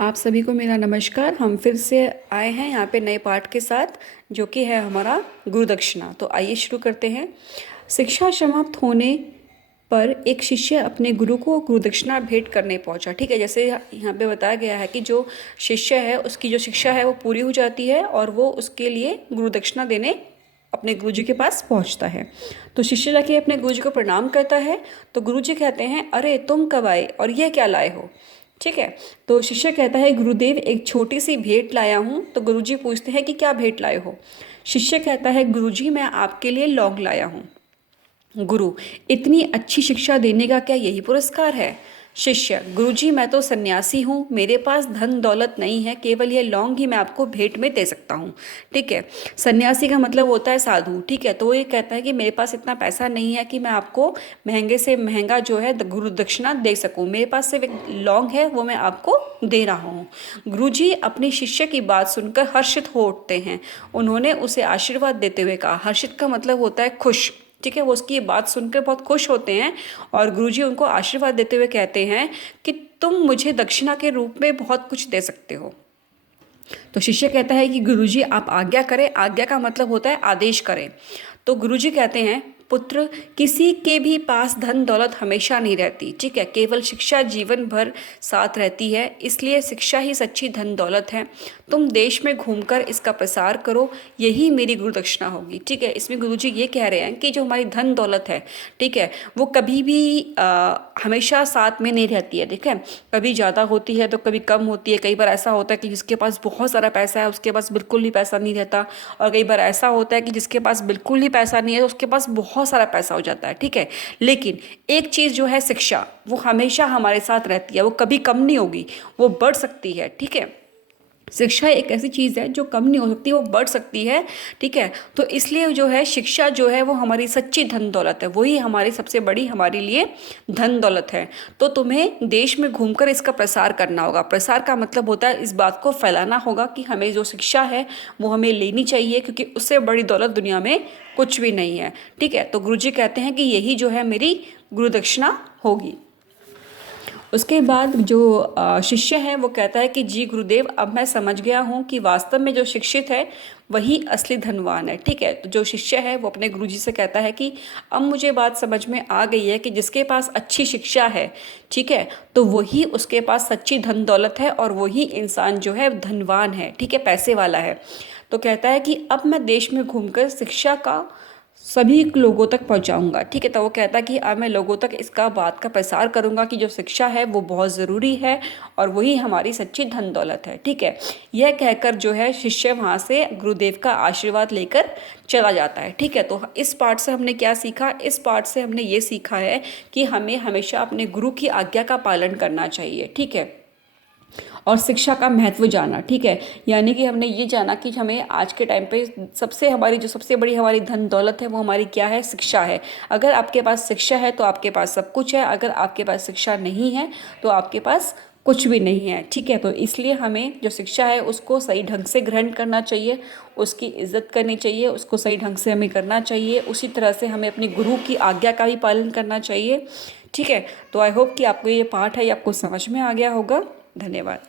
आप सभी को मेरा नमस्कार। हम फिर से आए हैं यहाँ पे नए पाठ के साथ, जो कि है हमारा गुरु दक्षिणा। तो आइए शुरू करते हैं। शिक्षा समाप्त होने पर एक शिष्य अपने गुरु को गुरु दक्षिणा भेंट करने पहुंचा। ठीक है, जैसे यहाँ पे बताया गया है कि जो शिष्य है उसकी जो शिक्षा है वो पूरी हो जाती है और वो उसके लिए गुरु दक्षिणा देने अपने गुरुजी के पास पहुंचता है। तो शिष्य जाके अपने गुरुजी को प्रणाम करता है। तो गुरुजी कहते हैं, अरे तुम कब आए और यह क्या लाए हो। ठीक है, तो शिष्य कहता है, गुरुदेव एक छोटी सी भेंट लाया हूँ। तो गुरुजी पूछते हैं कि क्या भेंट लाए हो। शिष्य कहता है, गुरुजी मैं आपके लिए लौंग लाया हूँ। गुरु, इतनी अच्छी शिक्षा देने का क्या यही पुरस्कार है। शिष्य, गुरुजी मैं तो सन्यासी हूँ, मेरे पास धन दौलत नहीं है, केवल ये लौंग ही मैं आपको भेंट में दे सकता हूँ। ठीक है, सन्यासी का मतलब होता है साधु। ठीक है, तो वो ये कहता है कि मेरे पास इतना पैसा नहीं है कि मैं आपको महंगे से महंगा जो है गुरु दक्षिणा दे सकूँ। मेरे पास सिर्फ एक लौंग है, वो मैं आपको दे रहा हूँ। गुरुजी अपने शिष्य की बात सुनकर हर्षित हो उठते हैं। उन्होंने उसे आशीर्वाद देते हुए कहा, हर्षित का मतलब होता है खुश। ठीक है, वो उसकी बात सुनकर बहुत खुश होते हैं और गुरुजी उनको आशीर्वाद देते हुए कहते हैं कि तुम मुझे दक्षिणा के रूप में बहुत कुछ दे सकते हो। तो शिष्य कहता है कि गुरुजी आप आज्ञा करें। आज्ञा का मतलब होता है आदेश करें। तो गुरुजी कहते हैं, पुत्र, किसी के भी पास धन दौलत हमेशा नहीं रहती। ठीक है, केवल शिक्षा जीवन भर साथ रहती है, इसलिए शिक्षा ही सच्ची धन दौलत है। तुम देश में घूमकर इसका प्रसार करो, यही मेरी गुरु दक्षिणा होगी। ठीक है, इसमें गुरुजी ये कह रहे हैं कि जो हमारी धन दौलत है, ठीक है, वो कभी भी हमेशा साथ में नहीं रहती है। ठीक है, कभी ज़्यादा होती है तो कभी कम होती है। कई बार ऐसा होता है कि जिसके पास बहुत सारा पैसा है उसके पास बिल्कुल ही पैसा नहीं रहता, और कई बार ऐसा होता है कि जिसके पास बिल्कुल ही पैसा नहीं है उसके पास बहुत सारा पैसा हो जाता है। ठीक है, लेकिन एक चीज़ जो है शिक्षा, वो हमेशा हमारे साथ रहती है, वो कभी कम नहीं होगी, वो बढ़ सकती है। ठीक है, शिक्षा एक ऐसी चीज़ है जो कम नहीं हो सकती, वो बढ़ सकती है। ठीक है, तो इसलिए जो है शिक्षा जो है वो हमारी सच्ची धन दौलत है, वही हमारी सबसे बड़ी हमारे लिए धन दौलत है। तो तुम्हें देश में घूमकर इसका प्रसार करना होगा। प्रसार का मतलब होता है इस बात को फैलाना होगा कि हमें जो शिक्षा है वो हमें लेनी चाहिए, क्योंकि उससे बड़ी दौलत दुनिया में कुछ भी नहीं है। ठीक है, तो गुरुजी कहते हैं कि यही जो है मेरी गुरु दक्षिणा होगी। उसके बाद जो शिष्य है वो कहता है कि जी गुरुदेव, अब मैं समझ गया हूँ कि वास्तव में जो शिक्षित है वही असली धनवान है। ठीक है, तो जो शिष्य है वो अपने गुरुजी से कहता है कि अब मुझे बात समझ में आ गई है कि जिसके पास अच्छी शिक्षा है, ठीक है, तो वही उसके पास सच्ची धन दौलत है और वही इंसान जो है धनवान है। ठीक है, पैसे वाला है। तो कहता है कि अब मैं देश में घूमकर शिक्षा का सभी लोगों तक पहुंचाऊंगा। ठीक है, तो वो कहता है कि अब मैं लोगों तक इसका बात का प्रसार करूंगा कि जो शिक्षा है वो बहुत ज़रूरी है और वही हमारी सच्ची धन दौलत है। ठीक है, यह कहकर जो है शिष्य वहाँ से गुरुदेव का आशीर्वाद लेकर चला जाता है। ठीक है, तो इस पाठ से हमने क्या सीखा। इस पाठ से हमने ये सीखा है कि हमें हमेशा अपने गुरु की आज्ञा का पालन करना चाहिए। ठीक है, और शिक्षा का महत्व जाना। ठीक है, यानी कि हमने ये जाना कि हमें आज के टाइम पे सबसे बड़ी हमारी धन दौलत है वो हमारी क्या है, शिक्षा है। अगर आपके पास शिक्षा है तो आपके पास सब कुछ है, अगर आपके पास शिक्षा नहीं है तो आपके पास कुछ भी नहीं है। ठीक है, तो इसलिए हमें जो शिक्षा है उसको सही ढंग से ग्रहण करना चाहिए, उसकी इज्जत करनी चाहिए, उसको सही ढंग से हमें करना चाहिए। उसी तरह से हमें अपने गुरु की आज्ञा का भी पालन करना चाहिए। ठीक है, तो आई होप कि आपको ये पाठ है ये आपको समझ में आ गया होगा। धन्यवाद।